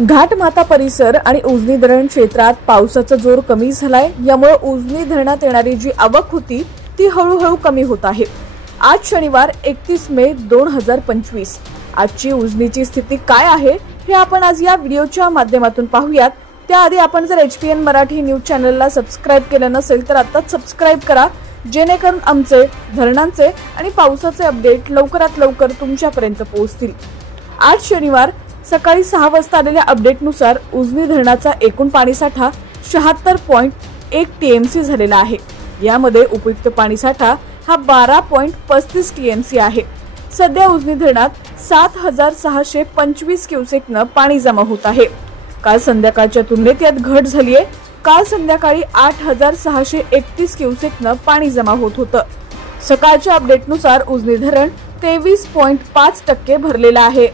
घाटमाता परिसर आणि उजनी धरण क्षेत्रात पावसाचा जोर कमी झालाय। यामुळे उजनी धरणात येणारी जी आवक होती ती हळूहळू कमी होत आहे। आज शनिवार 31 मे 2025 आजची उजनीची स्थिती काय आहे हे आपण आज या व्हिडिओच्या माध्यमातून पाहूयात। त्याआधी आपण जर HPN मराठी न्यूज चॅनलला सबस्क्राइब केलं नसेल तर आताच सबस्क्राइब करा, जेणेकरून आमचे धरणांचे आणि पावसाचे अपडेट लवकरात लवकर तुमच्यापर्यंत पोहोचतील। आज शनिवार सकाळी 6 वाजता आलेल्या अपडेटनुसार उजनी धरणाचा एकूण पाणीसाठा 76.1 TMC झालेला आहे। यामध्ये उपयुक्त पाणीसाठा हा 12.35 TMC आहे। सध्या उजनी धरणात 7625 क्युसेकनं पाणी जमा होत आहे। काल संध्याकाळच्या तुलनेत यात घट झाली आहे। काल संध्याकाळी 8631 क्युसेकनं पाणी जमा होत होतं। सकाळच्या अपडेटनुसार उजनी धरण 23.5% भरलेलं आहे।